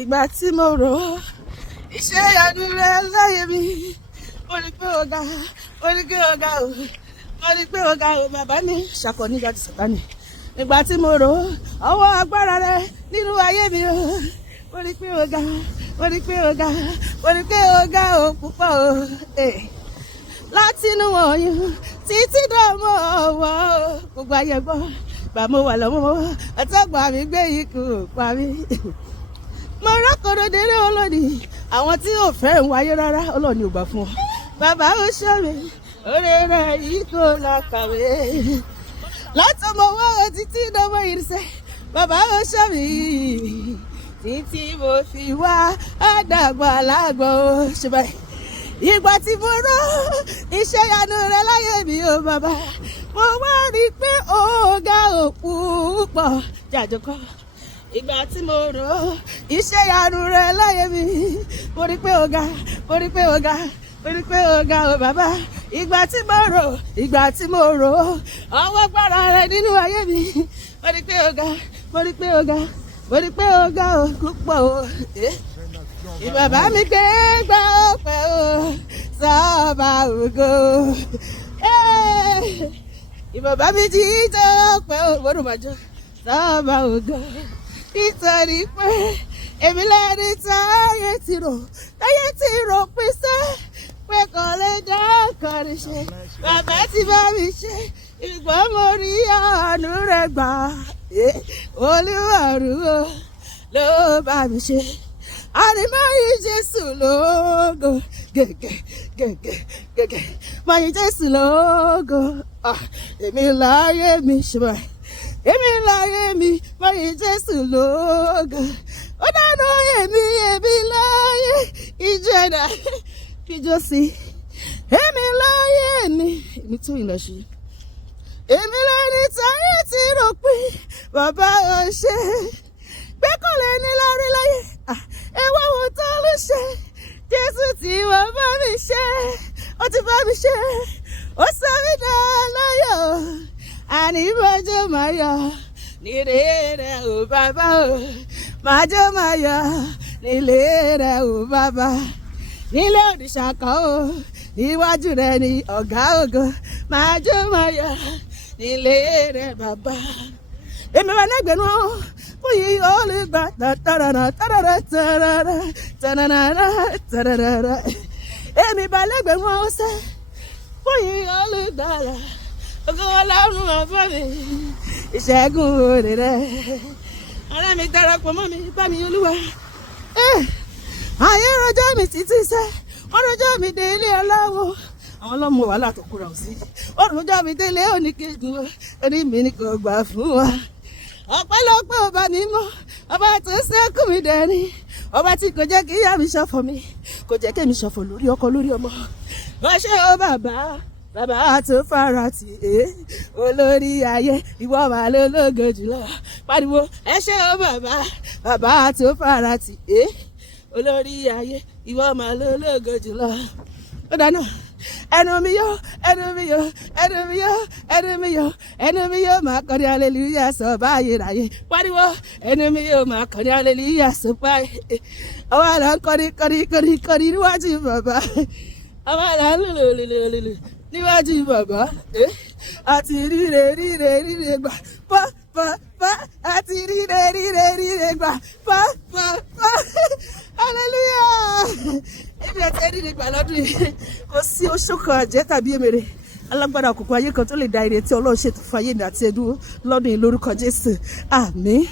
ìgbà tí mo rò ó iṣẹ́ ìyanu rẹ láyé mi mo rí pé ó ga mo rí pé ó ga o mo rí pé ó ga o bàbá mi ṣàkọní gàdí sàtánì ìgbà tí mo rò ó ọwọ́ agbára rẹ nínú ayé mi o mo rí pé ó ga mo rí pé ó ga mo rí pé ó ga o púpọ̀ o láti inú oyún títí dọ́mọ ọwọ́ gbogbo ayé gbọ́ gbà mo wà lọ́wọ́ ọ̀tọ́gbà mi gbé ikú pa mí. Mo rákòrò délé olódì àwọn tí ò fẹ́ ń wáyé rárá ọlọ́ọ̀ni ò gbà fún ọ. Bàbá ó ṣọ́ mi orí rẹ̀ yìí kò lákàwé. Látọmọwọ́ títí dọ́mọ ìrìnsẹ̀ bàbá ó ṣọ́ mi títí mo fi wá àdàgbà lágbó ṣe báyìí. Ìgbà tí mo rò iṣẹ́ ìyanu rẹ láyé mi o bàbá mo wá rí i pé ó ga òkú pọ̀ jàjọkọ́. Ìgbà tí mo rò iṣẹ́ ìyanu rẹ láyé mi mo rí i pé ó ga mo rí i pé ó ga mo rí i pé ó ga o bàbá. Ìgbà tí mo rò ọwọ́ gbára rẹ nínú ayé mi mo rí i pé ó ga mo rí i pé ó ga mo rí i pé ó ga òkú pọ̀ o. Ìbàbá mi gbé gbà ọpẹ́ o sọ́ba ògo. Ìbàbá mi jíjọ ọpẹ́ o gbọ́dọ̀ máa jọ sọ́ba ògo. Nítorí pé èmi lẹ́ni táyé ti rò pèsè pé kò lè dá kọrin ṣe. Bàbá ti bá mi ṣe ìgbọ́ mo rí àánú rẹ̀ gbà. Olúwarúwo ló bá mi ṣe. Àrímáyé Jésù lógo gẹ́gẹ́ máyé Jésù lógo. Èmi láyé mi ṣùgbọ́n èmi láyé mi máyé Jésù lógo. Ó dáná èmi láyé ìjẹ́dá fíjọ́ sí. Èmi láyé mi tó ìlọṣí. Èmi lẹ́ni táyé ti rò pé bàbá ò ṣe pé kò lè ní lárí láyé. Ẹwà wo tó ló ṣe Jésù tí wọ́n bá mi ṣe ó ti bá mi ṣe ó sọ mí dá láyọ̀ àní májò máa yọ̀ nílé rẹ̀ ò bàbá o májò máa yọ̀ nílé rẹ̀ ò bàbá nílé òrìṣà kan o níwájú rẹ̀ ní ọ̀gá ògo májò máa yọ̀ nílé rẹ̀ bàbá. Èmi wà lẹ́gbẹ̀ẹ́ náà fúyì olùgbà tàràrà. Èmi bá lẹ́gbẹ̀ẹ́ wọn ṣe fúyì olùgbàlà ògo Ọlọ́run ọ̀fọ̀ mi ìṣẹ́gun òrè rẹ̀. Ará mi darapọ̀ mọ́ mi bá mi Olúwa. Ayé rọjọ́ mi títí sẹ́ wọ́n rọjọ́ mi dé ilé ọlọ́wọ́. Àwọn ọlọ́mọ wàhálà tó kúra ò sí. Ó rọjọ́ mi délé oníkejì orí mi ni kò gbà fún wa. Ọpẹ́lọpẹ́ ọba mímọ́ ọba tó ṣẹ́kù mi dẹni ọba tí kò jẹ́ kí ìyá mi ṣọ̀fọ̀ mi kò jẹ́ kí èmi ṣọ̀fọ̀ lórí ọkọ lórí ọmọ. Wọ́n ṣe ó bàbá tó fara tì olórí ayé ìwọ wà lólógo jùlọ pariwo ẹ ṣe ó bàbá tó fara tì olórí ayé ìwọ mà lólógo jùlọ. Ó dáná ẹnu mi yóò máa kọrin hallelujah sọ báyìí ráyè pariwo ẹnu mi yóò máa kọrin hallelujah sọ báyìí. Àwa là ń kọrin níwájú bàbá àwa là ń lòlòlòlò níwájú bàbá àti ríre gbà pa àti ríre gbà pa hallelujah. Ebi àti ẹni gbà lọ́dún yìí kò sí oṣookan àjẹ́ tàbí èmèrè alágbára òkùnkùn ayé kan tó lè da ìrètí Ọlọ́run ṣètò fún ayé mi àti ẹdún lọ́dún yìí lórúkọ Jésù àmín.